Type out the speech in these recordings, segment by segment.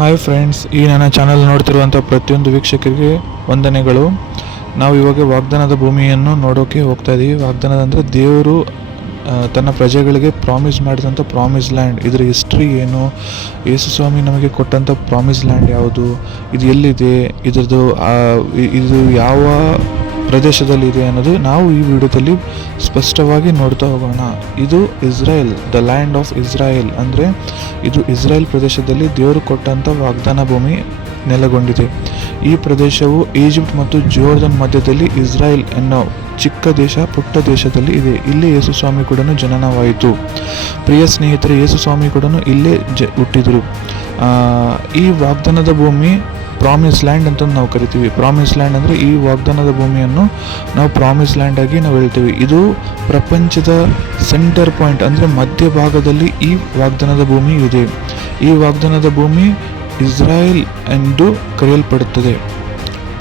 Hi friends, ಈ ನನ್ನ channel ನೋಡ್ತಿರುವಂಥ ಪ್ರತಿಯೊಂದು ವೀಕ್ಷಕರಿಗೆ ವಂದನೆಗಳು. ನಾವು ಇವಾಗ ವಾಗ್ದಾನದ ಭೂಮಿಯನ್ನು ನೋಡೋಕೆ ಹೋಗ್ತಾ ಇದ್ದೀವಿ. ವಾಗ್ದಾನದ ಅಂದರೆ ದೇವರು ತನ್ನ ಪ್ರಜೆಗಳಿಗೆ ಪ್ರಾಮಿಸ್ ಮಾಡಿದಂಥ ಪ್ರಾಮಿಸ್ ಲ್ಯಾಂಡ್. ಇದರ ಹಿಸ್ಟ್ರಿ ಏನು, ಯೇಸು ಸ್ವಾಮಿ ನಮಗೆ ಕೊಟ್ಟಂಥ ಪ್ರಾಮಿಸ್ ಲ್ಯಾಂಡ್ ಯಾವುದು, ಇದು ಎಲ್ಲಿದೆ, ಇದು ಯಾವ ಪ್ರದೇಶದಲ್ಲಿದೆ ಅನ್ನೋದು ನಾವು ಈ ವಿಡಿಯೋದಲ್ಲಿ ಸ್ಪಷ್ಟವಾಗಿ ನೋಡ್ತಾ ಹೋಗೋಣ. ಇದು Israel, the land of Israel ಅಂದರೆ ಇದು ಇಸ್ರಾಯೇಲ್ ಪ್ರದೇಶದಲ್ಲಿ ದೇವರು ಕೊಟ್ಟಂಥ ವಾಗ್ದಾನ ಭೂಮಿ ನೆಲೆಗೊಂಡಿದೆ. ಈ ಪ್ರದೇಶವು ಈಜಿಪ್ಟ್ ಮತ್ತು ಜೋರ್ದನ್ ಮಧ್ಯದಲ್ಲಿ ಇಸ್ರಾಯೇಲ್ ಅನ್ನೋ ಚಿಕ್ಕ ದೇಶ, ಪುಟ್ಟ ದೇಶದಲ್ಲಿ ಇದೆ. ಇಲ್ಲಿ ಯೇಸು ಸ್ವಾಮಿ ಕೂಡ ಜನನವಾಯಿತು. ಪ್ರಿಯ ಸ್ನೇಹಿತರೆ, ಯೇಸು ಸ್ವಾಮಿ ಕೂಡ ಇಲ್ಲೇ ಹುಟ್ಟಿದರು. ಈ ವಾಗ್ದಾನದ ಭೂಮಿ ಪ್ರಾಮಿಸ್ ಲ್ಯಾಂಡ್ ಅಂತ ನಾವು ಕರಿತೀವಿ. ಪ್ರಾಮಿಸ್ ಲ್ಯಾಂಡ್ ಅಂದರೆ ಈ ವಾಗ್ದಾನದ ಭೂಮಿಯನ್ನು ನಾವು ಪ್ರಾಮಿಸ್ ಲ್ಯಾಂಡ್ ಆಗಿ ನಾವು ಹೇಳ್ತೀವಿ. ಇದು ಪ್ರಪಂಚದ ಸೆಂಟರ್ ಪಾಯಿಂಟ್ ಅಂದರೆ ಮಧ್ಯಭಾಗದಲ್ಲಿ ಈ ವಾಗ್ದಾನದ ಭೂಮಿ ಇದೆ. ಈ ವಾಗ್ದಾನದ ಭೂಮಿ ಇಸ್ರಾಯೇಲ್ ಎಂದು ಕರೆಯಲ್ಪಡುತ್ತದೆ.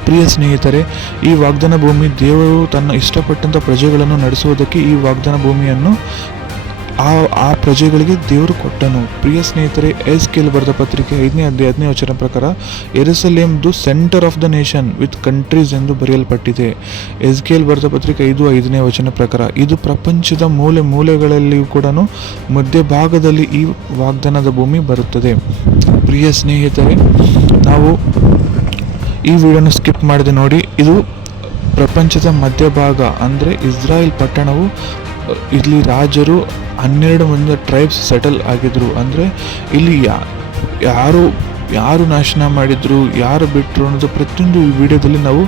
ಪ್ರಿಯ ಸ್ನೇಹಿತರೆ, ಈ ವಾಗ್ದಾನ ಭೂಮಿ ದೇವರು ತನ್ನ ಇಷ್ಟಪಟ್ಟಂಥ ಪ್ರಜೆಗಳನ್ನು ನಡೆಸುವುದಕ್ಕೆ ಈ ವಾಗ್ದಾನ ಭೂಮಿಯನ್ನು ಆ ಪ್ರಜೆಗಳಿಗೆ ದೇವರು ಕೊಟ್ಟನು. ಪ್ರಿಯ ಸ್ನೇಹಿತರೆ, ಎಸ್ಕೇಲ್ ಬರೆದ ಪತ್ರಿಕೆ 5ನೇ ಅಧ್ಯಾಯ 10ನೇ ವಚನ ಪ್ರಕಾರ ಯೆರೂಸಲೇಮ್ದು centre of the nation with countries ಎಂದು ಬರೆಯಲ್ಪಟ್ಟಿದೆ. ಎಸ್ಕೇಲ್ ಬರೆದ ಪತ್ರಿಕೆ 5:5ನೇ ವಚನ ಪ್ರಕಾರ ಇದು ಪ್ರಪಂಚದ ಮೂಲೆ ಮೂಲೆಗಳಲ್ಲಿಯೂ ಕೂಡ ಮಧ್ಯಭಾಗದಲ್ಲಿ ಈ ವಾಗ್ದಾನದ ಭೂಮಿ ಬರುತ್ತದೆ. ಪ್ರಿಯ ಸ್ನೇಹಿತರೆ, ನಾವು ಈ ವಿಡಿಯೋನ ಸ್ಕಿಪ್ ಮಾಡಿದೆ ನೋಡಿ. ಇದು ಪ್ರಪಂಚದ ಮಧ್ಯಭಾಗ ಅಂದರೆ ಇಸ್ರಾಯೇಲ್ ಪಟ್ಟಣವು. ಇಲ್ಲಿ ರಾಜರು 12 ಮಂದಿ ಟ್ರೈಬ್ಸ್ ಸೆಟಲ್ ಆಗಿದ್ರು. ಅಂದರೆ ಇಲ್ಲಿ ಯಾರು ನಾಶನ ಮಾಡಿದ್ರು, ಯಾರು ಬಿಟ್ಟರು ಅನ್ನೋದು ಪ್ರತಿಯೊಂದು ಈ ವಿಡಿಯೋದಲ್ಲಿ ನಾವು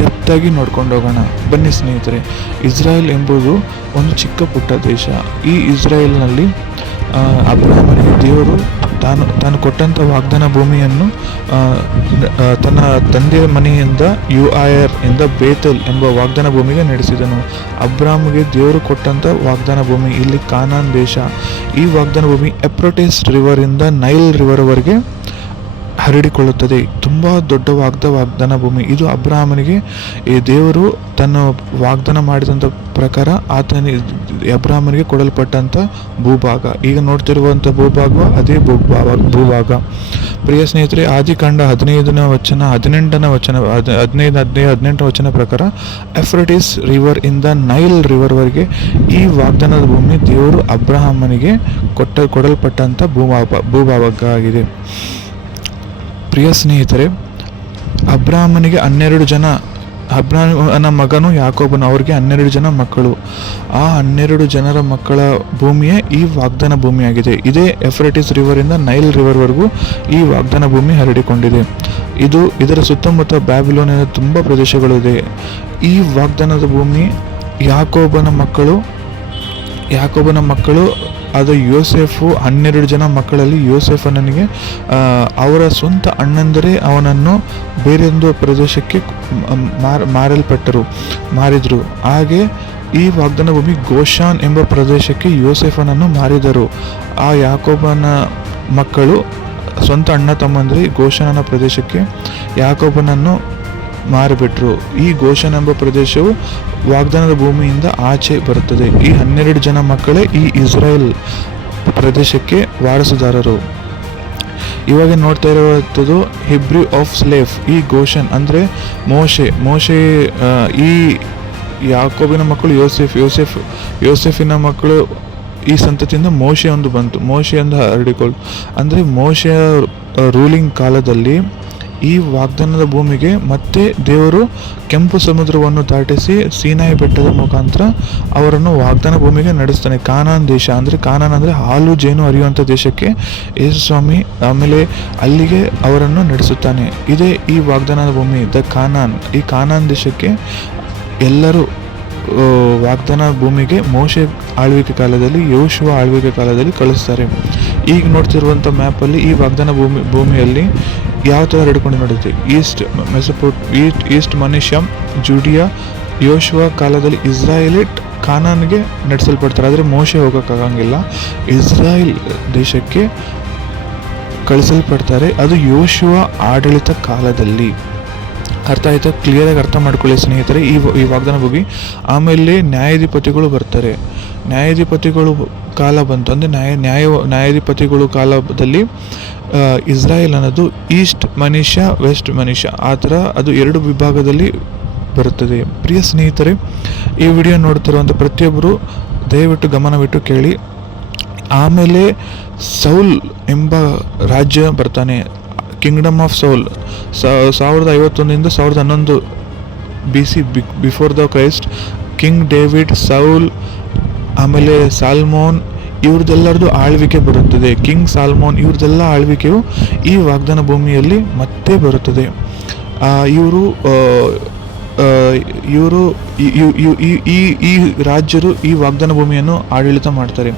ಡೆಪ್ತಾಗಿ ನೋಡ್ಕೊಂಡು ಹೋಗೋಣ. ಬನ್ನಿ ಸ್ನೇಹಿತರೆ, ಇಸ್ರಾಯೇಲ್ ಎಂಬುದು ಒಂದು ಚಿಕ್ಕ ಪುಟ್ಟ ದೇಶ. ಈ ಇಸ್ರಾಯೇಲ್ನಲ್ಲಿ ಅಬ್ರಹಾಮನಿಗೆ ದೇವರು ತಾನು ಕೊಟ್ಟಂಥ ವಾಗ್ದಾನ ಭೂಮಿಯನ್ನು ತನ್ನ ತಂದೆಯ ಮನೆಯಿಂದ ಯುಆರ್ ಇಂದ ಬೇತಲ್ ಎಂಬ ವಾಗ್ದಾನ ಭೂಮಿಗೆ ನಡೆಸಿದನು. ಅಬ್ರಾಮ್ಗೆ ದೇವರು ಕೊಟ್ಟಂಥ ವಾಗ್ದಾನ ಭೂಮಿ ಇಲ್ಲಿ ಕಾನಾನ್ ದೇಶ. ಈ ವಾಗ್ದಾನ ಭೂಮಿ ಎಫ್ರಟೀಸ್ ರಿವರಿಂದ ನೈಲ್ ರಿವರ್ವರೆಗೆ ಹರಡಿಕೊಳ್ಳುತ್ತದೆ. ತುಂಬ ದೊಡ್ಡ ವಾಗ್ದಾನ ಭೂಮಿ ಇದು. ಅಬ್ರಹಾಮನಿಗೆ ಈ ದೇವರು ತನ್ನ ವಾಗ್ದಾನ ಮಾಡಿದಂಥ ಪ್ರಕಾರ ಅಬ್ರಹಾಮನಿಗೆ ಕೊಡಲ್ಪಟ್ಟಂಥ ಭೂಭಾಗ. ಈಗ ನೋಡ್ತಿರುವಂಥ ಭೂಭಾಗ ಅದೇ ಭೂಭಾಗ. ಪ್ರಿಯ ಸ್ನೇಹಿತರೆ, ಆದಿಕಾಂಡ 15ನೇ ವಚನ 18ನೇ ವಚನ 18ನೇ ವಚನ ಪ್ರಕಾರ ಎಫ್ರಟೀಸ್ ರಿವರ್ ಇಂದ ನೈಲ್ ರಿವರ್ವರೆಗೆ ಈ ವಾಗ್ದಾನದ ಭೂಮಿ ದೇವರು ಅಬ್ರಹಾಮನಿಗೆ ಕೊಡಲ್ಪಟ್ಟಂಥ ಭೂಭಾಗ ಆಗಿದೆ. ಪ್ರಿಯ ಸ್ನೇಹಿತರೆ, ಅಬ್ರಹಾಮನಿಗೆ 12 ಜನ, ಅಬ್ರಹಾಮನ ಮಗನು ಯಾಕೋಬನು, ಅವ್ರಿಗೆ 12 ಜನ ಮಕ್ಕಳು. ಆ 12 ಜನರ ಮಕ್ಕಳ ಭೂಮಿಯೇ ಈ ವಾಗ್ದಾನ ಭೂಮಿಯಾಗಿದೆ. ಇದೇ ಎಫ್ರಟೀಸ್ ರಿವರಿಂದ ನೈಲ್ ರಿವರ್ವರೆಗೂ ಈ ವಾಗ್ದಾನ ಭೂಮಿ ಹರಡಿಕೊಂಡಿದೆ. ಇದರ ಸುತ್ತಮುತ್ತ ಬ್ಯಾಬಿಲೋನಿನ ತುಂಬ ಪ್ರದೇಶಗಳಿದೆ. ಈ ವಾಗ್ದಾನದ ಭೂಮಿ ಯಾಕೋಬನ ಮಕ್ಕಳು ಆದ ಯೋಸೇಫು 12 ಜನ ಮಕ್ಕಳಲ್ಲಿ ಯೋಸೇಫನಿಗೆ ಅವರ ಸ್ವಂತ ಅಣ್ಣಂದರೇ ಅವನನ್ನು ಬೇರೊಂದು ಪ್ರದೇಶಕ್ಕೆ ಮಾರಿದರು. ಹಾಗೆ ಈ ವಾಗ್ದಾನ ಭೂಮಿ ಗೋಷಾನ್ ಎಂಬ ಪ್ರದೇಶಕ್ಕೆ ಯೋಸೇಫನನ್ನು ಮಾರಿದರು. ಆ ಯಾಕೋಬನ ಮಕ್ಕಳು ಸ್ವಂತ ಅಣ್ಣ ತಮ್ಮಂದರೆ ಗೋಷಾನನ ಪ್ರದೇಶಕ್ಕೆ ಯಾಕೋಬನನ್ನು ಮಾರಿಬಿಟ್ರು. ಈ ಗೋಷನ್ ಎಂಬ ಪ್ರದೇಶವು ವಾಗ್ದಾನದ ಭೂಮಿಯಿಂದ ಆಚೆ ಬರುತ್ತದೆ. ಈ 12 ಜನ ಮಕ್ಕಳೇ ಈ ಇಸ್ರಾಯೇಲ್ ಪ್ರದೇಶಕ್ಕೆ ವಾರಸುದಾರರು. ಇವಾಗ ನೋಡ್ತಾ ಇರುವಂಥದ್ದು ಹಿಬ್ರೂ ಆಫ್ ಸ್ಲೇಫ್. ಈ ಗೋಷನ್ ಅಂದರೆ ಮೋಶೆ ಈ ಯಾಕೋಬಿನ ಮಕ್ಕಳು ಯೋಸೆಫಿನ ಮಕ್ಕಳು. ಈ ಸಂತತಿಯಿಂದ ಮೋಶೆ ಒಂದು ಬಂತು. ಮೋಶೆಯಿಂದ ಹರಡಿಕೊಳ್ಳು ಅಂದರೆ ಮೋಶೆಯ ರೂಲಿಂಗ್ ಕಾಲದಲ್ಲಿ ಈ ವಾಗ್ದಾನದ ಭೂಮಿಗೆ ಮತ್ತೆ ದೇವರು ಕೆಂಪು ಸಮುದ್ರವನ್ನು ದಾಟಿಸಿ ಸೀನಾಯಿ ಬೆಟ್ಟದ ಮುಖಾಂತರ ಅವರನ್ನು ವಾಗ್ದಾನ ಭೂಮಿಗೆ ನಡೆಸ್ತಾನೆ. ಕಾನಾನ್ ದೇಶ ಅಂದರೆ ಹಾಲು ಜೇನು ಹರಿಯುವಂಥ ದೇಶಕ್ಕೆ ಯೇಸು ಸ್ವಾಮಿ ಆಮೇಲೆ ಅಲ್ಲಿಗೆ ಅವರನ್ನು ನಡೆಸುತ್ತಾನೆ. ಇದೇ ಈ ವಾಗ್ದಾನದ ಭೂಮಿ ದ ಕಾನಾನ್. ಈ ಕಾನಾನ್ ದೇಶಕ್ಕೆ ಎಲ್ಲರೂ ವಾಗ್ದಾನ ಭೂಮಿಗೆ ಮೋಶೆ ಆಳ್ವಿಕೆ ಕಾಲದಲ್ಲಿ, ಯೆಹೋಶುವ ಆಳ್ವಿಕೆ ಕಾಲದಲ್ಲಿ ಕಳಿಸ್ತಾರೆ. ಈಗ ನೋಡ್ತಿರುವಂಥ ಮ್ಯಾಪಲ್ಲಿ ಈ ವಾಗ್ದಾನ ಭೂಮಿಯಲ್ಲಿ ಯಾವ ಥರ ಹಿಡ್ಕೊಂಡು ನೋಡುತ್ತೆ. ಈಸ್ಟ್ ಮನುಷ್ಯ ಜುಡಿಯಾ ಯೆಹೋಶುವ ಕಾಲದಲ್ಲಿ ಇಸ್ರಾಯೇಲಿಟ್ ಕಾನಾನ್ಗೆ ನಡೆಸಲ್ಪಡ್ತಾರೆ. ಆದರೆ ಮೋಶೆ ಹೋಗೋಕ್ಕಾಗಂಗಿಲ್ಲ, ಇಸ್ರಾಯೇಲ್ ದೇಶಕ್ಕೆ ಕಳಿಸಲ್ಪಡ್ತಾರೆ. ಅದು ಯೆಹೋಶುವ ಆಡಳಿತ ಕಾಲದಲ್ಲಿ. ಅರ್ಥ ಆಯಿತು? ಕ್ಲಿಯರಾಗಿ ಅರ್ಥ ಮಾಡ್ಕೊಳ್ಳಿ ಸ್ನೇಹಿತರೆ ಈ ವಾಗ್ದಾನ ಭೂಮಿ. ಆಮೇಲೆ ನ್ಯಾಯಾಧಿಪತಿಗಳು ಬರ್ತಾರೆ. ನ್ಯಾಯಾಧಿಪತಿಗಳು ಕಾಲ ಬಂತು ಅಂದರೆ ನ್ಯಾಯಾಧಿಪತಿಗಳು ಕಾಲದಲ್ಲಿ ಇಸ್ರಾಯೇಲ್ ಅನ್ನೋದು ಈಸ್ಟ್ ಮನುಷ್ಯ, ವೆಸ್ಟ್ ಮನುಷ್ಯ, ಆ ಥರ ಅದು 2 ವಿಭಾಗದಲ್ಲಿ ಬರುತ್ತದೆ. ಪ್ರಿಯ ಸ್ನೇಹಿತರೆ, ಈ ವಿಡಿಯೋ ನೋಡ್ತಿರುವಂಥ ಪ್ರತಿಯೊಬ್ಬರು ದಯವಿಟ್ಟು ಗಮನವಿಟ್ಟು ಕೇಳಿ. ಆಮೇಲೆ ಸೌಲ್ ಎಂಬ ರಾಜ್ಯ ಬರ್ತಾನೆ, kingdom of Saul. 1051 1011 BC, before the Christ. King David, Saul, ಆಮೇಲೆ ಸಾಲ್ಮೋನ್, ಇವ್ರದ್ದೆಲ್ಲರದು ಆಳ್ವಿಕೆ ಬರುತ್ತದೆ. ಕಿಂಗ್ ಸಾಲ್ಮೋನ್ ಇವ್ರದ್ದೆಲ್ಲ ಆಳ್ವಿಕೆಯು ಈ ವಾಗ್ದಾನ ಭೂಮಿಯಲ್ಲಿ ಮತ್ತೆ ಬರುತ್ತದೆ. ಇವರು ಈ ರಾಜ್ಯರು ಈ ವಾಗ್ದಾನ ಭೂಮಿಯನ್ನು ಆಡಳಿತ ಮಾಡ್ತಾರೆ.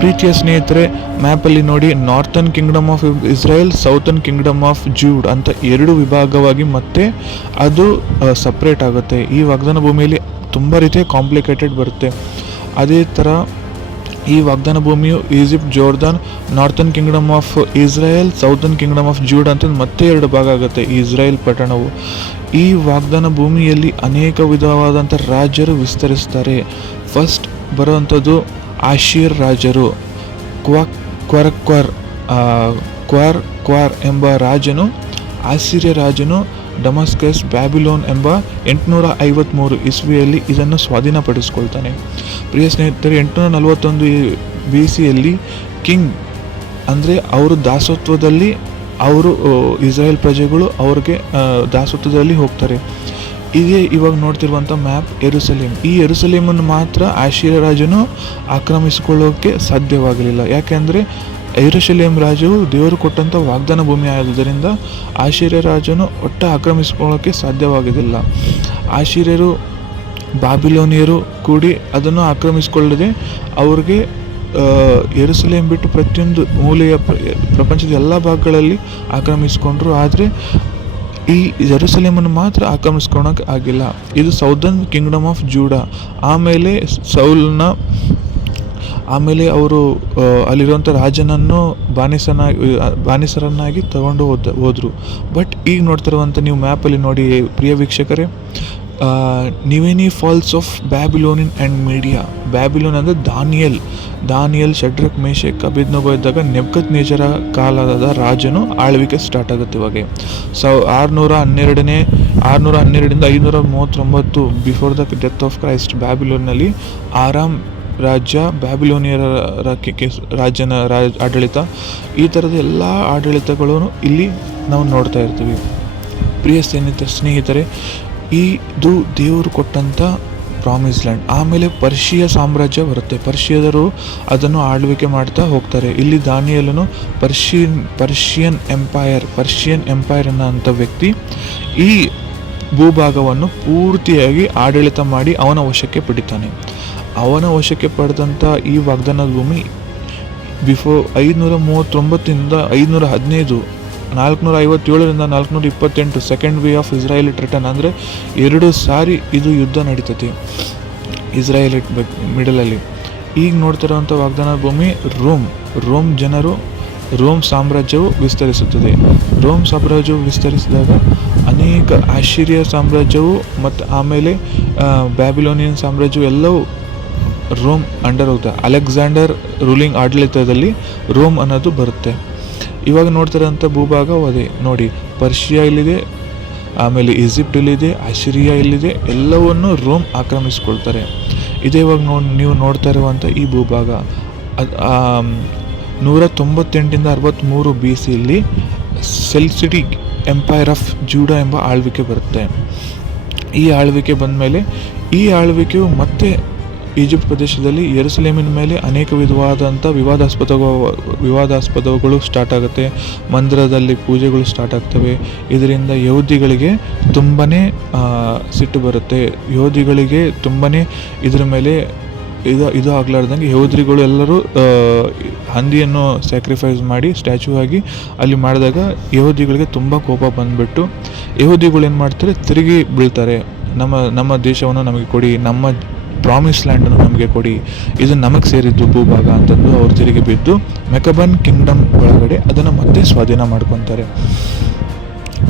ಪ್ರೀತಿಯ ಸ್ನೇಹಿತರೆ, ಮ್ಯಾಪಲ್ಲಿ ನೋಡಿ, northern kingdom of Israel, southern kingdom of Judah ಅಂತ 2 ವಿಭಾಗವಾಗಿ ಮತ್ತೆ ಅದು ಸಪ್ರೇಟ್ ಆಗುತ್ತೆ. ಈ ವಾಗ್ದಾನ ಭೂಮಿಯಲ್ಲಿ ತುಂಬ ರೀತಿಯ ಕಾಂಪ್ಲಿಕೇಟೆಡ್ ಬರುತ್ತೆ. ಅದೇ ಥರ ಈ ವಾಗ್ದಾನ ಭೂಮಿಯು Egypt, Jordan, northern kingdom of Israel, southern kingdom of Judah ಅಂತ ಮತ್ತೆ 2 ಭಾಗ ಆಗುತ್ತೆ ಈ ಇಸ್ರಾಯೇಲ್ ಪಟ್ಟಣವು. ಈ ವಾಗ್ದಾನ ಭೂಮಿಯಲ್ಲಿ ಅನೇಕ ವಿಧವಾದಂಥ ರಾಜ್ಯರು ವಿಸ್ತರಿಸ್ತಾರೆ. ಫಸ್ಟ್ ಬರುವಂಥದ್ದು ಆಶೀರ್ ರಾಜರು. ಕ್ವಾರ್ ಎಂಬ ರಾಜನು, ಆಸಿರಿಯ ರಾಜನು ಡಮಸ್ಕಸ್, ಬ್ಯಾಬಿಲೋನ್ ಎಂಬ 853 ಇಸ್ವಿಯಲ್ಲಿ ಇದನ್ನು ಸ್ವಾಧೀನಪಡಿಸ್ಕೊಳ್ತಾನೆ. ಪ್ರಿಯ ಸ್ನೇಹಿತರೆ, 841 BCಯಲ್ಲಿ ಕಿಂಗ್ ಅಂದರೆ ಅವರು ದಾಸತ್ವದಲ್ಲಿ, ಅವರು ಇಸ್ರಾಯೇಲ್ ಪ್ರಜೆಗಳು ಅವ್ರಿಗೆ ದಾಸತ್ವದಲ್ಲಿ ಹೋಗ್ತಾರೆ. ಇದೇ ಇವಾಗ ನೋಡ್ತಿರುವಂಥ ಮ್ಯಾಪ್ ಯೆರೂಸಲೇಮ್. ಈ ಯೆರೂಸಲೇಮನ್ನು ಮಾತ್ರ ಆಶೀರ ರಾಜನು ಆಕ್ರಮಿಸಿಕೊಳ್ಳೋಕ್ಕೆ ಸಾಧ್ಯವಾಗಲಿಲ್ಲ. ಯಾಕೆಂದರೆ ಯೆರೂಸಲೇಮ್ ರಾಜ್ಯವು ದೇವರು ಕೊಟ್ಟಂಥ ವಾಗ್ದಾನ ಭೂಮಿ ಆದುದರಿಂದ ಆಶೀರ್ಯ ರಾಜನು ಆಕ್ರಮಿಸಿಕೊಳ್ಳೋಕ್ಕೆ ಸಾಧ್ಯವಾಗುವುದಿಲ್ಲ. ಆಶೀರ್ಯರು, ಬಾಬಿಲೋನಿಯರು ಕೂಡಿ ಅದನ್ನು ಆಕ್ರಮಿಸಿಕೊಳ್ಳದೆ ಅವ್ರಿಗೆ ಯೆರೂಸಲೇಮ್ ಬಿಟ್ಟು ಪ್ರತಿಯೊಂದು ಮೂಲೆಯ ಪ್ರಪಂಚದ ಎಲ್ಲ ಭಾಗಗಳಲ್ಲಿ ಆಕ್ರಮಿಸಿಕೊಂಡ್ರು. ಆದರೆ ಈ ಯೆರೂಸಲೇಮನ್ನು ಮಾತ್ರ ಆಕ್ರಮಿಸ್ಕೊಳಕ್ಕೆ ಆಗಿಲ್ಲ. ಇದು ಸೌದರ್ನ್ ಕಿಂಗ್ಡಮ್ ಆಫ್ ಜೂಡಾ. ಆಮೇಲೆ ಅವರು ಅಲ್ಲಿರುವಂಥ ರಾಜನನ್ನು ಬಾನಿಸರನ್ನಾಗಿ ತಗೊಂಡು ಹೋದರು. ಬಟ್ ಈಗ ನೋಡ್ತಿರುವಂಥ ನೀವು ಮ್ಯಾಪಲ್ಲಿ ನೋಡಿ ಪ್ರಿಯ ವೀಕ್ಷಕರೇ, Nineveh falls of Babylonian and Media. Babylon ಅಂದರೆ ದಾನಿಯಲ್, ಶಡ್ರಕ್, ಮೇಷಕ್, ಅಬೇದ್ನೆಗೋ ಇದ್ದಾಗ ನೆಬೂಕದ್ನೆಚ್ಚರ ಕಾಲದ ರಾಜನು ಆಳ್ವಿಕೆ ಸ್ಟಾರ್ಟ್ ಆಗುತ್ತೆ. ಇವಾಗ 612 612 539 before the death of Christ ಬ್ಯಾಬಿಲೋನ್ನಲ್ಲಿ ಆರಾಮ್ ರಾಜ್ಯ, ಬ್ಯಾಬಿಲೋನಿಯರ ರಾಜ್ಯನ ಆಡಳಿತ, ಈ ಥರದ ಎಲ್ಲ ಆಡಳಿತಗಳನ್ನು ಇಲ್ಲಿ ನಾವು ನೋಡ್ತಾ ಇರ್ತೀವಿ. ಪ್ರಿಯ ಸ್ನೇಹಿತರೆ, ಇದು ದೇವರು ಕೊಟ್ಟಂಥ ಪ್ರಾಮಿಸ್ ಲ್ಯಾಂಡ್. ಆಮೇಲೆ ಪರ್ಷಿಯ ಸಾಮ್ರಾಜ್ಯ ಬರುತ್ತೆ. ಪರ್ಷಿಯದರು ಅದನ್ನು ಆಳ್ವಿಕೆ ಮಾಡ್ತಾ ಹೋಗ್ತಾರೆ. ಇಲ್ಲಿ ದಾನಿಯೇಲನು ಪರ್ಷಿಯನ್ ಎಂಪೈರ್ ಅನ್ನೋಂಥ ವ್ಯಕ್ತಿ ಈ ಭೂಭಾಗವನ್ನು ಪೂರ್ತಿಯಾಗಿ ಆಡಳಿತ ಮಾಡಿ ಅವನ ವಶಕ್ಕೆ ಪಡಿತಾನೆ. ಅವನ ವಶಕ್ಕೆ ಪಡೆದಂಥ ಈ ವಾಗ್ದಾನದ ಭೂಮಿ before 539 515 457 428 second way of Israelite return, ಅಂದರೆ 2 ಸಾರಿ ಇದು ಯುದ್ಧ ನಡೀತದೆ ಇಸ್ರಾಯೇಲಿಟ್ ಮಿಡಲಲ್ಲಿ. ಈಗ ನೋಡ್ತಿರೋವಂಥ ವಾಗ್ದಾನ ಭೂಮಿ ರೋಮ್ ಸಾಮ್ರಾಜ್ಯವು ವಿಸ್ತರಿಸುತ್ತದೆ. ರೋಮ್ ಸಾಮ್ರಾಜ್ಯವು ವಿಸ್ತರಿಸಿದಾಗ ಅನೇಕ ಆಶೀರಿಯ ಸಾಮ್ರಾಜ್ಯವು ಮತ್ತು ಆಮೇಲೆ ಬ್ಯಾಬಿಲೋನಿಯನ್ ಸಾಮ್ರಾಜ್ಯವು ಎಲ್ಲವೂ ರೋಮ್ ಅಂಡರ್ ಹೋಗ್ತದೆ. ಅಲೆಕ್ಸಾಂಡರ್ ರೂಲಿಂಗ್ ಆಡಳಿತದಲ್ಲಿ ರೋಮ್ ಅನ್ನೋದು ಬರುತ್ತೆ. ಇವಾಗ ನೋಡ್ತಿರೋಂಥ ಭೂಭಾಗ ಅದೇ ನೋಡಿ, ಪರ್ಷಿಯಾ ಇಲ್ಲಿದೆ, ಆಮೇಲೆ ಈಜಿಪ್ಟ್ ಇಲ್ಲಿದೆ, ಆಶಿರಿಯಾ ಇಲ್ಲಿದೆ, ಎಲ್ಲವನ್ನು ರೋಮ್ ಆಕ್ರಮಿಸ್ಕೊಳ್ತಾರೆ. ಇದೇ ಇವಾಗ ನೀವು ನೋಡ್ತಾ ಇರುವಂಥ ಈ ಭೂಭಾಗ 198 63 BCಯಲ್ಲಿ ಸೆಲ್ಸಿಡಿಕ್ ಎಂಪೈರ್ ಆಫ್ ಜೂಡಾ ಎಂಬ ಆಳ್ವಿಕೆ ಬರುತ್ತೆ. ಈ ಆಳ್ವಿಕೆ ಬಂದ ಮೇಲೆ ಈ ಆಳ್ವಿಕೆಯು ಮತ್ತೆ ಈಜಿಪ್ಟ್ ಪ್ರದೇಶದಲ್ಲಿ ಯೆರೂಸಲೇಮಿನ ಮೇಲೆ ಅನೇಕ ವಿಧವಾದಂಥ ವಿವಾದಾಸ್ಪದಗಳು ಸ್ಟಾರ್ಟ್ ಆಗುತ್ತೆ. ಮಂದಿರದಲ್ಲಿ ಪೂಜೆಗಳು ಸ್ಟಾರ್ಟ್ ಆಗ್ತವೆ. ಇದರಿಂದ ಯಹೂದಿಗಳಿಗೆ ತುಂಬಾ ಸಿಟ್ಟು ಬರುತ್ತೆ. ಯಹೂದಿಗಳಿಗೆ ತುಂಬಾ ಇದರ ಮೇಲೆ ಇದು ಆಗ್ಲಾರ್ದಂಗೆ ಯಹೂದಿಗಳು ಎಲ್ಲರೂ ಹಂದಿಯನ್ನು ಸ್ಯಾಕ್ರಿಫೈಸ್ ಮಾಡಿ ಸ್ಟ್ಯಾಚ್ಯೂ ಆಗಿ ಅಲ್ಲಿ ಮಾಡಿದಾಗ ಯಹೂದಿಗಳಿಗೆ ತುಂಬ ಕೋಪ ಬಂದುಬಿಟ್ಟು ಯಹೂದಿಗಳು ಏನು ಮಾಡ್ತಾರೆ, ತಿರುಗಿ ಬೀಳ್ತಾರೆ. ನಮ್ಮ ದೇಶವನ್ನು ನಮಗೆ ಕೊಡಿ, ನಮ್ಮ ಪ್ರಾಮಿಸ್ ಲ್ಯಾಂಡನ್ನು ನಮಗೆ ಕೊಡಿ, ಇದು ನಮಗೆ ಸೇರಿದ್ದು ಭೂಭಾಗ ಅಂತಂದು ಅವ್ರು ತಿರುಗಿ ಬಿದ್ದು ಮೆಕಬನ್ ಕಿಂಗ್ಡಮ್ ಒಳಗಡೆ ಅದನ್ನು ಮತ್ತೆ ಸ್ವಾಧೀನ ಮಾಡ್ಕೊತಾರೆ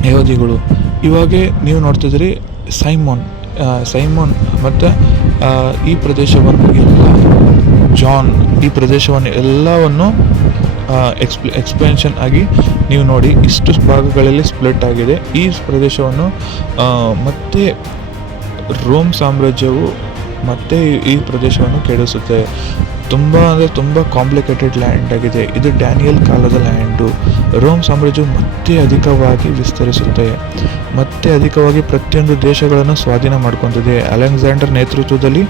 ಯಹೂದಿಗಳು. ಇವಾಗ ನೀವು ನೋಡ್ತಿದ್ರಿ ಸೈಮೋನ್ ಮತ್ತು ಈ ಪ್ರದೇಶವನ್ನು ಈ ಪ್ರದೇಶವನ್ನು ಎಲ್ಲವನ್ನು ಎಕ್ಸ್ಪೆನ್ಷನ್ ಆಗಿ ನೀವು ನೋಡಿ ಇಷ್ಟು ಭಾಗಗಳಲ್ಲಿ ಸ್ಪ್ಲಿಟ್ ಆಗಿದೆ. ಈ ಪ್ರದೇಶವನ್ನು ಮತ್ತೆ ರೋಮ್ ಸಾಮ್ರಾಜ್ಯವು ಮತ್ತೆ ಈ ಪ್ರದೇಶವನ್ನು ಕೆಡಿಸುತ್ತೆ. ತುಂಬ ಅಂದರೆ ತುಂಬ ಕಾಂಪ್ಲಿಕೇಟೆಡ್ ಲ್ಯಾಂಡ್ ಆಗಿದೆ. ಇದು ಡ್ಯಾನಿಯಲ್ ಕಾಲದ ಲ್ಯಾಂಡು. ರೋಮ್ ಸಾಮ್ರಾಜ್ಯವು ಮತ್ತೆ ಅಧಿಕವಾಗಿ ವಿಸ್ತರಿಸುತ್ತೆ, ಮತ್ತೆ ಅಧಿಕವಾಗಿ ಪ್ರತಿಯೊಂದು ದೇಶಗಳನ್ನು ಸ್ವಾಧೀನ ಮಾಡ್ಕೊತಿದೆ. ಅಲೆಕ್ಸಾಂಡರ್ ನೇತೃತ್ವದಲ್ಲಿ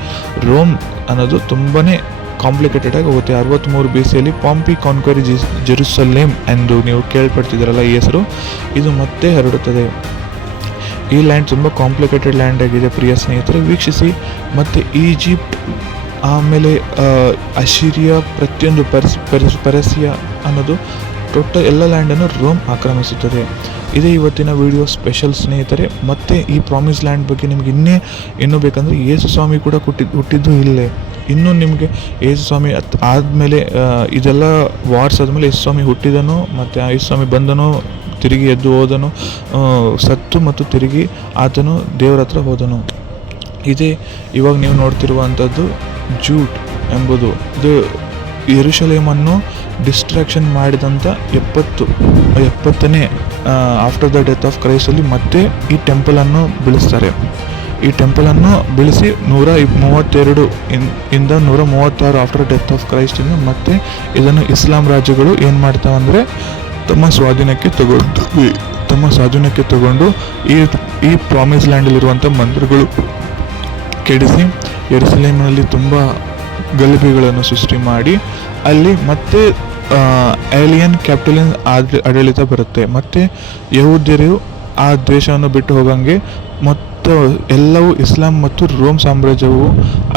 ರೋಮ್ ಅನ್ನೋದು ತುಂಬಾ ಕಾಂಪ್ಲಿಕೇಟೆಡ್ ಆಗಿ ಹೋಗುತ್ತೆ. 63 BCಯಲ್ಲಿ ಪಾಂಪಿ ಕಾನ್ಕ್ವರಿ ಜೆರುಸಲೇಮ್ ಎಂದು ನೀವು ಕೇಳ್ಪಡ್ತಿದ್ದೀರಲ್ಲ ಈ ಹೆಸರು, ಇದು ಮತ್ತೆ ಹರಡುತ್ತದೆ. ಈ ಲ್ಯಾಂಡ್ ತುಂಬ ಕಾಂಪ್ಲಿಕೇಟೆಡ್ ಲ್ಯಾಂಡ್ ಆಗಿದೆ ಪ್ರಿಯ ಸ್ನೇಹಿತರೆ, ವೀಕ್ಷಿಸಿ. ಮತ್ತು ಈಜಿಪ್ಟ್, ಆಮೇಲೆ ಅಶಿರಿಯಾ, ಪ್ರತಿಯೊಂದು ಪರ್ಸಿಯಾ ಅನ್ನೋದು ಟೋಟಲ್ ಎಲ್ಲ ಲ್ಯಾಂಡನ್ನು ರೋಮ್ ಆಕ್ರಮಿಸುತ್ತದೆ. ಇದೇ ಇವತ್ತಿನ ವಿಡಿಯೋ ಸ್ಪೆಷಲ್ ಸ್ನೇಹಿತರೆ. ಮತ್ತು ಈ ಪ್ರಾಮಿಸ್ ಲ್ಯಾಂಡ್ ಬಗ್ಗೆ ನಿಮ್ಗೆ ಇನ್ನೂ ಬೇಕಂದರೆ ಯೇಸು ಸ್ವಾಮಿ ಕೂಡ ಹುಟ್ಟಿದ್ದು ಇಲ್ಲೇ. ಇನ್ನೂ ನಿಮಗೆ ಯೇಸು ಸ್ವಾಮಿ ಆದಮೇಲೆ ಇದೆಲ್ಲ ವಾರ್ಸ್ ಆದಮೇಲೆ ಯೇಸು ಸ್ವಾಮಿ ಹುಟ್ಟಿದನು, ಮತ್ತು ಆ ಯೇಸು ಸ್ವಾಮಿ ಬಂದನು, ತಿರುಗಿ ಎದ್ದು ಹೋದನು, ಸತ್ತು ಮತ್ತು ತಿರುಗಿ ಆತನು ದೇವರ ಹತ್ರ ಹೋದನು. ಇದೇ ಇವಾಗ ನೀವು ನೋಡ್ತಿರುವಂಥದ್ದು ಜೂಟ್ ಎಂಬುದು. ಇದು ಯೆರೂಸಲೇಮನ್ನು ಡಿಸ್ಟ್ರಾಕ್ಷನ್ ಮಾಡಿದಂಥ 70ನೇ ಆಫ್ಟರ್ ದ ಡೆತ್ ಆಫ್ ಕ್ರೈಸ್ಟಲ್ಲಿ ಮತ್ತೆ ಈ ಟೆಂಪಲನ್ನು ಬೆಳೆಸ್ತಾರೆ. ಈ ಟೆಂಪಲನ್ನು ಬೆಳೆಸಿ 132 ಇಂದ 136 ಆಫ್ಟರ್ ಡೆತ್ ಆಫ್ ಕ್ರೈಸ್ಟಿಂದ ಮತ್ತೆ ಇದನ್ನು ಇಸ್ಲಾಂ ರಾಜ್ಯಗಳು ಏನು ಮಾಡ್ತಾವಂದರೆ ತಮ್ಮ ಸ್ವಾಧೀನಕ್ಕೆ ತಗೊಂಡು ಈ ಪ್ರಾಮಿಸ್ ಲ್ಯಾಂಡಲ್ಲಿರುವಂಥ ಮಂದಿರಗಳು ಕೆಡಿಸಿ ಯೆರೂಸಲೇಮಿನಲ್ಲಿ ತುಂಬ ಗಲಭೆಗಳನ್ನು ಸೃಷ್ಟಿ ಮಾಡಿ ಅಲ್ಲಿ ಮತ್ತೆ ಏಲಿಯನ್ ಕ್ಯಾಪಿಟಲಿನ್ ಆಡಳಿತ ಬರುತ್ತೆ. ಮತ್ತು ಯಹೂದ್ಯರು ಆ ದೇಶವನ್ನು ಬಿಟ್ಟು ಹೋಗಂಗೆ ಮತ್ತು ಎಲ್ಲವೂ ಇಸ್ಲಾಂ ಮತ್ತು ರೋಮ್ ಸಾಮ್ರಾಜ್ಯವು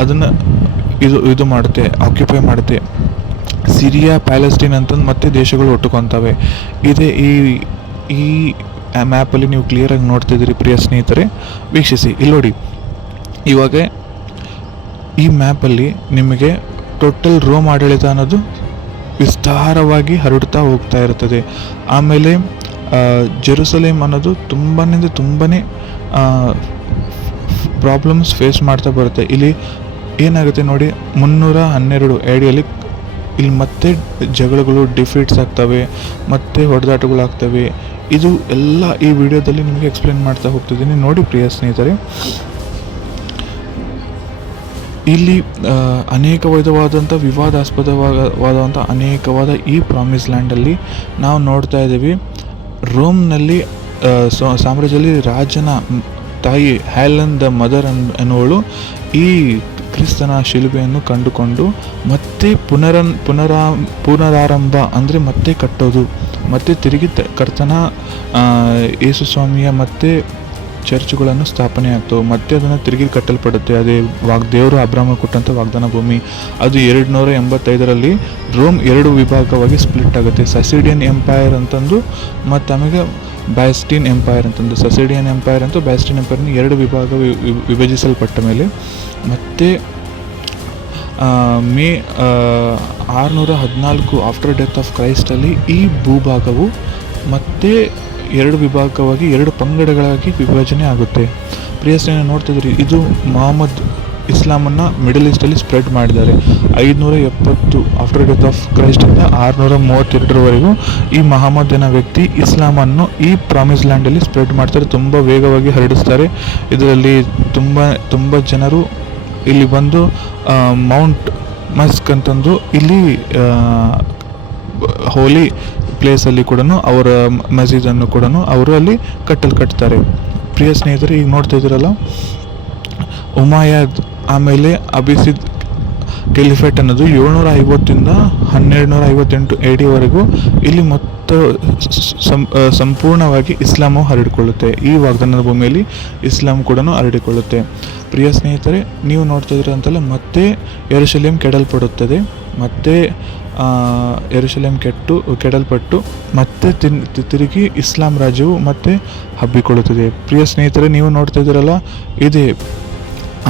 ಅದನ್ನು ಇದು ಮಾಡುತ್ತೆ, ಆಕ್ಯುಪೈ ಮಾಡುತ್ತೆ. ಸಿರಿಯಾ, ಪ್ಯಾಲೆಸ್ಟೈನ್ ಅಂತಂದು ಮತ್ತೆ ದೇಶಗಳು ಒಟ್ಟುಕೊತವೆ. ಇದೇ ಈ ಮ್ಯಾಪಲ್ಲಿ ನೀವು ಕ್ಲಿಯರಾಗಿ ನೋಡ್ತಿದ್ದೀರಿ ಪ್ರಿಯ ಸ್ನೇಹಿತರೆ, ವೀಕ್ಷಿಸಿ. ಇಲ್ಲಿ ನೋಡಿ, ಇವಾಗ ಈ ಮ್ಯಾಪಲ್ಲಿ ನಿಮಗೆ ಟೋಟಲ್ ರೋಮ್ ಆಡಳಿತ ಅನ್ನೋದು ವಿಸ್ತಾರವಾಗಿ ಹರಡುತ್ತಾ ಹೋಗ್ತಾ ಇರ್ತದೆ. ಆಮೇಲೆ ಜೆರುಸಲೇಮ್ ಅನ್ನೋದು ತುಂಬಾ ಪ್ರಾಬ್ಲಮ್ಸ್ ಫೇಸ್ ಮಾಡ್ತಾ ಬರುತ್ತೆ. ಇಲ್ಲಿ ಏನಾಗುತ್ತೆ ನೋಡಿ, 312 ADಯಲ್ಲಿ ಇಲ್ಲಿ ಮತ್ತೆ ಜಗಳಗಳು ಡಿಫೀಟ್ಸ್ ಆಗ್ತವೆ, ಮತ್ತೆ ಹೊಡೆದಾಟಗಳಾಗ್ತವೆ. ಇದು ಎಲ್ಲ ಈ ವಿಡಿಯೋದಲ್ಲಿ ನಿಮಗೆ ಎಕ್ಸ್ಪ್ಲೇನ್ ಮಾಡ್ತಾ ಹೋಗ್ತಿದ್ದೀನಿ, ನೋಡಿ ಪ್ರಿಯ ಸ್ನೇಹಿತರೆ. ಇಲ್ಲಿ ಅನೇಕ ವಿಧವಾದಂಥ ವಿವಾದಾಸ್ಪದವಾದಂಥ ಅನೇಕವಾದ ಈ ಪ್ರಾಮಿಸ್ ಲ್ಯಾಂಡಲ್ಲಿ ನಾವು ನೋಡ್ತಾ ಇದ್ದೀವಿ. ರೋಮ್ನಲ್ಲಿ ಸಾಮ್ರಾಜ್ಯದಲ್ಲಿ ರಾಜನ ತಾಯಿ ಹ್ಯಾಲೆನ್ ದ ಮದರ್ ಎನ್ನುವಳು ಈ ಕ್ರಿಸ್ತನ ಶಿಲುಬೆಯನ್ನು ಕಂಡುಕೊಂಡು ಮತ್ತೆ ಪುನರಾರಂಭ ಅಂದರೆ ಮತ್ತೆ ಕಟ್ಟೋದು, ಮತ್ತೆ ತಿರುಗಿ ಕರ್ತನ ಯೇಸು ಸ್ವಾಮಿಯ ಮತ್ತೆ ಚರ್ಚ್ಗಳನ್ನು ಸ್ಥಾಪನೆ ಆಗ್ತವೆ, ಮತ್ತೆ ಅದನ್ನು ತಿರುಗಿ ಕಟ್ಟಲ್ಪಡುತ್ತೆ. ಅದೇ ದೇವರು ಅಬ್ರಾಹ್ಮ ಕೊಟ್ಟಂಥ ವಾಗ್ದಾನ ಭೂಮಿ. ಅದು 285ರಲ್ಲಿ ರೋಮ್ 2 ವಿಭಾಗವಾಗಿ ಸ್ಪ್ಲಿಟ್ ಆಗುತ್ತೆ. ಸಸಿಡಿಯನ್ ಎಂಪೈರ್ ಅಂತಂದು ಮತ್ತು ಆಮೇಲೆ ಬ್ಯಾಸ್ಟಿನ್ ಎಂಪೈರ್ ಅಂತಂದು. ಸಸಿಡಿಯನ್ ಎಂಪೈರ್ ಅಂತೂ ಬ್ಯಾಸ್ಟಿನ್ ಎಂಪೈರ್ನ 2 ವಿಭಾಗ ವಿಭಜಿಸಲ್ಪಟ್ಟ ಮೇಲೆ ಮತ್ತೆ ಮೇ 614 ಆಫ್ಟರ್ ಡೆತ್ ಆಫ್ ಕ್ರೈಸ್ಟಲ್ಲಿ ಈ ಭೂಭಾಗವು ಮತ್ತೆ 2 ವಿಭಾಗವಾಗಿ 2 ಪಂಗಡಗಳಾಗಿ ವಿಭಜನೆ ಆಗುತ್ತೆ. ಪ್ರಿಯ ಸ್ನೇಹಿತರೆ, ನೋಡ್ತಿದ್ರಿ, ಇದು ಮೊಹಮ್ಮದ್ ಇಸ್ಲಾಮನ್ನು ಮಿಡಲ್ ಈಸ್ಟಲ್ಲಿ ಸ್ಪ್ರೆಡ್ ಮಾಡಿದ್ದಾರೆ. 570 ಆಫ್ಟರ್ ಡೆತ್ ಆಫ್ ಕ್ರೈಸ್ಟಿಂದ 632ರವರೆಗೂ ಈ ಮೊಹಮ್ಮದ್ ಅನ್ನೋ ವ್ಯಕ್ತಿ ಇಸ್ಲಾಮನ್ನು ಈ ಪ್ರಾಮಿಸ್ ಲ್ಯಾಂಡಲ್ಲಿ ಸ್ಪ್ರೆಡ್ ಮಾಡ್ತಾರೆ, ತುಂಬ ವೇಗವಾಗಿ ಹರಡಿಸ್ತಾರೆ. ಇದರಲ್ಲಿ ತುಂಬ ಜನರು ಇಲ್ಲಿ ಬಂದು ಮೌಂಟ್ ಮಸ್ಕ್ ಅಂತಂದು ಇಲ್ಲಿ ಹೋಲಿ ಪ್ಲೇಸಲ್ಲಿ ಕೂಡ ಅವರ ಮಸೀದನ್ನು ಕೂಡ ಅವರು ಅಲ್ಲಿ ಕಟ್ತಾರೆ. ಪ್ರಿಯ ಸ್ನೇಹಿತರೆ, ಈಗ ನೋಡ್ತಾ ಇದ್ದೀರಲ್ಲ, ಉಮಾಯಾದ್ ಆಮೇಲೆ ಅಬಿಸಿದ್ ಕೆಲಿಫೇಟ್ ಅನ್ನೋದು 750 1258 ADವರೆಗೂ ಇಲ್ಲಿ ಸಂಪೂರ್ಣವಾಗಿ ಇಸ್ಲಾಮು ಹರಡಿಕೊಳ್ಳುತ್ತೆ. ಈ ವಾಗ್ದಾನದ ಭೂಮಿಯಲ್ಲಿ ಇಸ್ಲಾಂ ಕೂಡ ಹರಡಿಕೊಳ್ಳುತ್ತೆ. ಪ್ರಿಯ ಸ್ನೇಹಿತರೆ, ನೀವು ನೋಡ್ತಾ ಇದ್ದೀರ ಅಂತಲ್ಲ, ಮತ್ತೆ ಯೆರೂಸಲೇಮ್ ಕೆಡಲ್ಪಡುತ್ತದೆ. ಮತ್ತೆ ಯೆರೂಸಲೇಮ್ ಕೆಡಲ್ಪಟ್ಟು ಮತ್ತೆ ತಿರುಗಿ ಇಸ್ಲಾಂ ರಾಜ್ಯವು ಮತ್ತೆ ಹಬ್ಬಿಕೊಳ್ಳುತ್ತದೆ. ಪ್ರಿಯ ಸ್ನೇಹಿತರೆ, ನೀವು ನೋಡ್ತಾ ಇದ್ದೀರಲ್ಲ, ಇದೆ.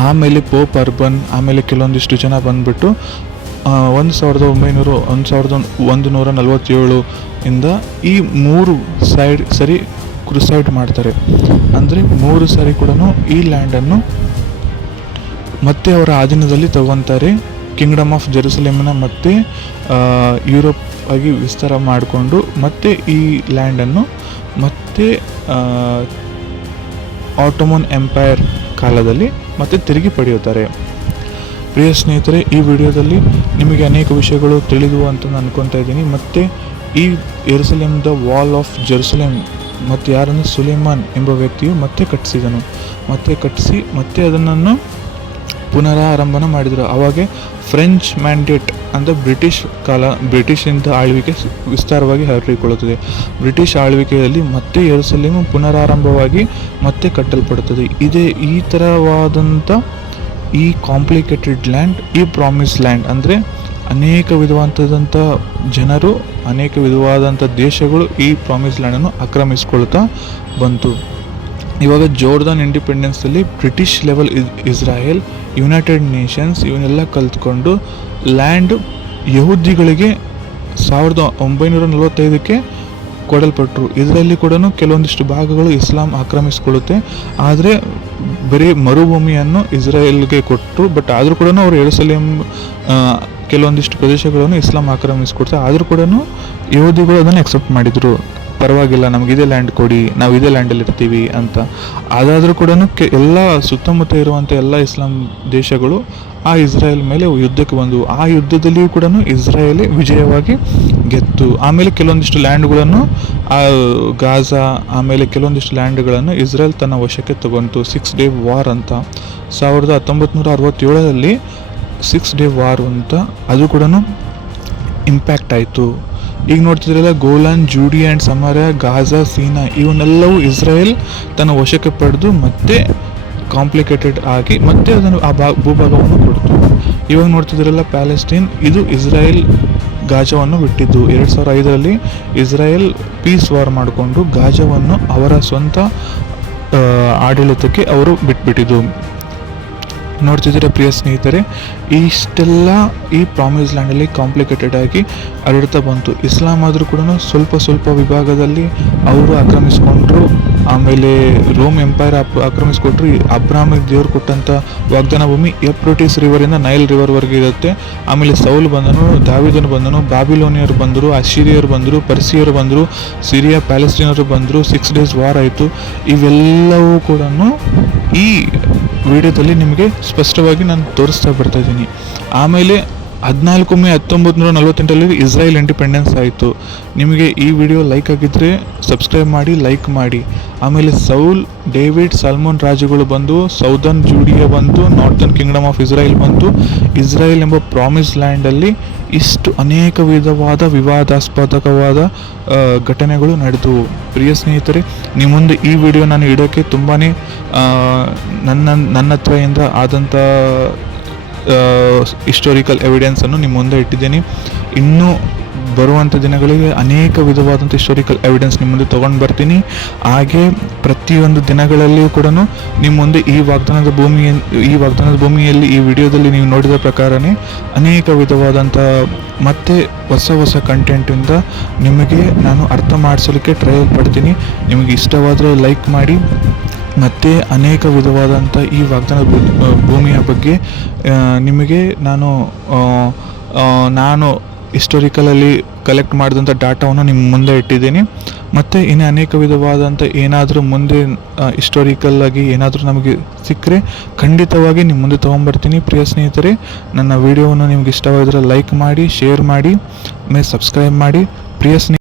ಆಮೇಲೆ ಪೋಪ್ ಅರ್ಬನ್, ಆಮೇಲೆ ಕೆಲವೊಂದಿಷ್ಟು ಜನ ಬಂದುಬಿಟ್ಟು 1147 ಇಂದ ಈ 3 ಸರಿ ಕ್ರುಸೈಡ್ ಮಾಡ್ತಾರೆ. ಅಂದರೆ 3 ಸಾರಿ ಕೂಡ ಈ ಲ್ಯಾಂಡನ್ನು ಮತ್ತೆ ಅವರ ಆಧೀನದಲ್ಲಿ ತಗೊತಾರೆ. ಕಿಂಗ್ಡಮ್ ಆಫ್ ಜೆರುಸಲೇಮನ್ನ ಮತ್ತೆ ಯುರೋಪ್ ಆಗಿ ವಿಸ್ತಾರ ಮಾಡಿಕೊಂಡು ಮತ್ತೆ ಈ ಲ್ಯಾಂಡನ್ನು ಮತ್ತೆ ಆಟೋಮನ್ ಎಂಪೈರ್ ಕಾಲದಲ್ಲಿ ಮತ್ತೆ ತಿರುಗಿ ಪಡೆಯುತ್ತಾರೆ. ಪ್ರಿಯ ಸ್ನೇಹಿತರೆ, ಈ ವಿಡಿಯೋದಲ್ಲಿ ನಿಮಗೆ ಅನೇಕ ವಿಷಯಗಳು ತಿಳಿದುವು ಅಂತ ನಾನು ಅನ್ಕೊತಾ ಇದ್ದೀನಿ. ಮತ್ತು ಈ ಯೆರೂಸಲೇಮ್ ದ ವಾಲ್ ಆಫ್ ಜೆರುಸಲೇಮ್ ಮತ್ತು ಯಾರನ್ನು ಸುಲೇಮಾನ್ ಎಂಬ ವ್ಯಕ್ತಿಯು ಮತ್ತೆ ಕಟ್ಟಿಸಿದನು. ಮತ್ತೆ ಕಟ್ಟಿಸಿ ಮತ್ತೆ ಅದನ್ನು ಪುನರಾರಂಭನ ಮಾಡಿದರು. ಅವಾಗೆ ಫ್ರೆಂಚ್ ಮ್ಯಾಂಡೇಟ್ ಅಂದರೆ ಬ್ರಿಟಿಷಿಂದ ಆಳ್ವಿಕೆ ವಿಸ್ತಾರವಾಗಿ ಹರಡಿಕೊಳ್ಳುತ್ತದೆ. ಬ್ರಿಟಿಷ್ ಆಳ್ವಿಕೆಯಲ್ಲಿ ಮತ್ತೆ ಯೆರೂಸಲೇಮು ಪುನರಾರಂಭವಾಗಿ ಮತ್ತೆ ಕಟ್ಟಲ್ಪಡುತ್ತದೆ. ಇದೇ ಈ ಥರವಾದಂಥ ಈ ಕಾಂಪ್ಲಿಕೇಟೆಡ್ ಲ್ಯಾಂಡ್, ಈ ಪ್ರಾಮಿಸ್ ಲ್ಯಾಂಡ್ ಅಂದರೆ ಅನೇಕ ವಿಧವಾದಂಥ ಜನರು, ಅನೇಕ ವಿಧವಾದಂಥ ದೇಶಗಳು ಈ ಪ್ರಾಮಿಸ್ ಲ್ಯಾಂಡನ್ನು ಆಕ್ರಮಿಸ್ಕೊಳ್ತಾ ಬಂತು. ಇವಾಗ ಜೋರ್ಡಾನ್ ಇಂಡಿಪೆಂಡೆನ್ಸಲ್ಲಿ British level Israel, United Nations ಇವನ್ನೆಲ್ಲ ಕಲ್ತ್ಕೊಂಡು ಲ್ಯಾಂಡ್ ಯಹೂದಿಗಳಿಗೆ 1945 ಕೊಡಲ್ಪಟ್ಟರು. ಇದರಲ್ಲಿ ಕೂಡ ಕೆಲವೊಂದಿಷ್ಟು ಭಾಗಗಳು ಇಸ್ಲಾಂ ಆಕ್ರಮಿಸಿಕೊಳ್ಳುತ್ತೆ. ಆದರೆ ಬರೀ ಮರುಭೂಮಿಯನ್ನು ಇಸ್ರಾಯೇಲ್ಗೆ ಕೊಟ್ಟರು. ಬಟ್ ಆದರೂ ಕೂಡ ಅವರು ಯೆರೂಸಲೇಮ್ ಕೆಲವೊಂದಿಷ್ಟು ಪ್ರದೇಶಗಳನ್ನು ಇಸ್ಲಾಂ ಆಕ್ರಮಿಸಿಕೊಡ್ತಾರೆ. ಆದರೂ ಕೂಡ ಯಹೂದಿಗಳು ಅದನ್ನು ಅಕ್ಸೆಪ್ಟ್ ಮಾಡಿದರು. ಪರವಾಗಿಲ್ಲ, ನಮ್ಗೆ ಇದೇ ಲ್ಯಾಂಡ್ ಕೊಡಿ, ನಾವು ಇದೇ ಲ್ಯಾಂಡಲ್ಲಿ ಇರ್ತೀವಿ ಅಂತ. ಅದಾದರೂ ಕೂಡ ಎಲ್ಲ ಸುತ್ತಮುತ್ತ ಇರುವಂಥ ಎಲ್ಲ ಇಸ್ಲಾಂ ದೇಶಗಳು ಆ ಇಸ್ರಾಯೇಲ್ ಮೇಲೆ ಯುದ್ಧಕ್ಕೆ ಬಂದವು. ಆ ಯುದ್ಧದಲ್ಲಿಯೂ ಕೂಡ ಇಸ್ರಾಯೇಲೇ ವಿಜಯವಾಗಿ ಗೆತ್ತು. ಆಮೇಲೆ ಕೆಲವೊಂದಿಷ್ಟು ಲ್ಯಾಂಡ್ಗಳನ್ನು ಗಾಜಾ, ಆಮೇಲೆ ಕೆಲವೊಂದಿಷ್ಟು ಲ್ಯಾಂಡ್ಗಳನ್ನು ಇಸ್ರೇಲ್ ತನ್ನ ವಶಕ್ಕೆ ತಗೊಂತು. 6 ಡೇ ವಾರ್ ಅಂತ 1967 6 ಡೇ ವಾರ್ ಅಂತ ಅದು ಕೂಡ ಇಂಪ್ಯಾಕ್ಟ್ ಆಯಿತು. ಈಗ ನೋಡ್ತಿದ್ರಲ್ಲ, ಗೋಲಾನ್, ಜೂಡಿ ಆ್ಯಂಡ್ ಸಮಾರ್ಯ, ಗಾಜಾ, ಸೀನಾ ಇವನ್ನೆಲ್ಲವೂ ಇಸ್ರಾಯೇಲ್ ತನ್ನ ವಶಕ್ಕೆ ಪಡೆದು ಮತ್ತೆ ಕಾಂಪ್ಲಿಕೇಟೆಡ್ ಆಗಿ ಮತ್ತೆ ಅದನ್ನು ಭೂಭಾಗವನ್ನು ಕೊಡ್ತು. ಇವಾಗ ನೋಡ್ತಿದ್ರಲ್ಲ, ಪ್ಯಾಲೆಸ್ಟೈನ್, ಇದು ಇಸ್ರಾಯೇಲ್ ಗಾಜಾವನ್ನು ಬಿಟ್ಟಿದ್ದು. 2005 ಇಸ್ರಾಯೇಲ್ ಪೀಸ್ ವಾರ್ ಮಾಡಿಕೊಂಡು ಗಾಜಾವನ್ನು ಅವರ ಸ್ವಂತ ಆಡಳಿತಕ್ಕೆ ಅವರು ಬಿಟ್ಬಿಟ್ಟಿದ್ದು. ನೋಡ್ತಿದ್ದೀರಾ ಪ್ರಿಯ ಸ್ನೇಹಿತರೆ, ಇಷ್ಟೆಲ್ಲ ಈ ಪ್ರಾಮಿಸ್ ಲ್ಯಾಂಡಲ್ಲಿ ಕಾಂಪ್ಲಿಕೇಟೆಡ್ ಆಗಿ ಹರಡ್ತಾ ಬಂತು. ಇಸ್ಲಾಂ ಆದರೂ ಕೂಡ ಸ್ವಲ್ಪ ವಿಭಾಗದಲ್ಲಿ ಅವರು ಆಕ್ರಮಿಸ್ಕೊಂಡ್ರು. ಆಮೇಲೆ ರೋಮ್ ಎಂಪೈರ್ ಆಕ್ರಮಿಸ್ಕೊಟ್ರು. ಅಬ್ರಾಹ್ಮಿಕ್ ದೇವರು ಕೊಟ್ಟಂಥ ವಾಗ್ದಾನ ಭೂಮಿ ಎಫ್ರೋಟಿಸ್ ರಿವರಿಂದ ನೈಲ್ ರಿವರ್ವರೆಗೆ ಇರುತ್ತೆ. ಆಮೇಲೆ ಸೌಲ್ ಬಂದನು, ದಾವಿದನು ಬಂದನು, ಬಾಬಿಲೋನಿಯರು ಬಂದರು, ಅಶೀರಿಯರು ಬಂದರು, ಪರ್ಸಿಯರು ಬಂದರು, ಸಿರಿಯಾ ಪ್ಯಾಲೆಸ್ಟೈನರು ಬಂದರು. 6 ಡೇಸ್ ವಾರ್ ಆಯಿತು. ಇವೆಲ್ಲವೂ ಕೂಡ ಈ ವಿಡಿಯೋದಲ್ಲಿ ನಿಮಗೆ ಸ್ಪಷ್ಟವಾಗಿ ನಾನು ತೋರಿಸ್ತಾ ಬರ್ತಾ ಇದ್ದೀನಿ. ಆಮೇಲೆ 14 ಮೇ 1948 ಇಸ್ರಾಯೇಲ್ ಇಂಡಿಪೆಂಡೆನ್ಸ್ ಆಯಿತು. ನಿಮಗೆ ಈ ವಿಡಿಯೋ ಲೈಕ್ ಆಗಿದ್ದರೆ ಸಬ್ಸ್ಕ್ರೈಬ್ ಮಾಡಿ, ಲೈಕ್ ಮಾಡಿ. ಆಮೇಲೆ ಸೌಲ್, ಡೇವಿಡ್, ಸಲ್ಮೋನ್ ರಾಜುಗಳು ಬಂದು, ಸೌದರ್ನ್ ಜೂಡಿಯಾ ಬಂತು, ನಾರ್ತನ್ ಕಿಂಗ್ಡಮ್ ಆಫ್ ಇಸ್ರಾಯೇಲ್ ಬಂತು. ಇಸ್ರಾಯೇಲ್ ಎಂಬ ಪ್ರಾಮಿಸ್ ಲ್ಯಾಂಡಲ್ಲಿ ಇಷ್ಟು ಅನೇಕ ವಿಧವಾದ ವಿವಾದಾಸ್ಪದಕವಾದ ಘಟನೆಗಳು ನಡೆದವು. ಪ್ರಿಯ ಸ್ನೇಹಿತರೆ, ನಿಮ್ಮ ಮುಂದೆ ಈ ವಿಡಿಯೋ ನಾನು ಇಡೋಕ್ಕೆ ತುಂಬಾ ನನ್ನ ಹತ್ರದಿಂದ ಆದಂಥ ಹಿಸ್ಟೋರಿಕಲ್ ಎವಿಡೆನ್ಸನ್ನು ನಿಮ್ಮ ಮುಂದೆ ಇಟ್ಟಿದ್ದೀನಿ. ಇನ್ನೂ ಬರುವಂಥ ದಿನಗಳಿಗೆ ಅನೇಕ ವಿಧವಾದಂಥ ಹಿಸ್ಟೋರಿಕಲ್ ಎವಿಡೆನ್ಸ್ ನಿಮ್ಮ ಮುಂದೆ ತೊಗೊಂಡು ಬರ್ತೀನಿ. ಹಾಗೆ ಪ್ರತಿಯೊಂದು ದಿನಗಳಲ್ಲಿಯೂ ಕೂಡ ನಿಮ್ಮ ಮುಂದೆ ಈ ವಾಗ್ದಾನದ ಭೂಮಿಯಲ್ಲಿ ಈ ವಿಡಿಯೋದಲ್ಲಿ ನೀವು ನೋಡಿದ ಪ್ರಕಾರನೇ ಅನೇಕ ವಿಧವಾದಂಥ ಮತ್ತೆ ಹೊಸ ಕಂಟೆಂಟಿಂದ ನಿಮಗೆ ನಾನು ಅರ್ಥ ಮಾಡಿಸಲಿಕ್ಕೆ ಟ್ರೈ ಪಡ್ತೀನಿ. ನಿಮಗೆ ಇಷ್ಟವಾದರೆ ಲೈಕ್ ಮಾಡಿ. ಮತ್ತು ಅನೇಕ ವಿಧವಾದಂಥ ಈ ವಾಗ್ದಾನದ ಭೂಮಿಯ ಬಗ್ಗೆ ನಿಮಗೆ ನಾನು ಹಿಸ್ಟೋರಿಕಲಲ್ಲಿ ಕಲೆಕ್ಟ್ ಮಾಡಿದಂಥ ಡಾಟಾವನ್ನು ನಿಮ್ಮ ಮುಂದೆ ಇಟ್ಟಿದ್ದೀನಿ. ಮತ್ತು ಇನ್ನೂ ಅನೇಕ ವಿಧವಾದಂಥ ಏನಾದರೂ ಮುಂದೆ ಹಿಸ್ಟೋರಿಕಲ್ಲಾಗಿ ಏನಾದರೂ ನಮಗೆ ಸಿಕ್ಕರೆ ಖಂಡಿತವಾಗಿ ನಿಮ್ಮ ಮುಂದೆ ತೊಗೊಂಬರ್ತೀನಿ. ಪ್ರಿಯ ಸ್ನೇಹಿತರೆ, ನನ್ನ ವಿಡಿಯೋವನ್ನು ನಿಮ್ಗೆ ಇಷ್ಟವಾಗಿದ್ದರೆ ಲೈಕ್ ಮಾಡಿ, ಶೇರ್ ಮಾಡಿ, ಆಮೇಲೆ ಸಬ್ಸ್ಕ್ರೈಬ್ ಮಾಡಿ. ಪ್ರಿಯ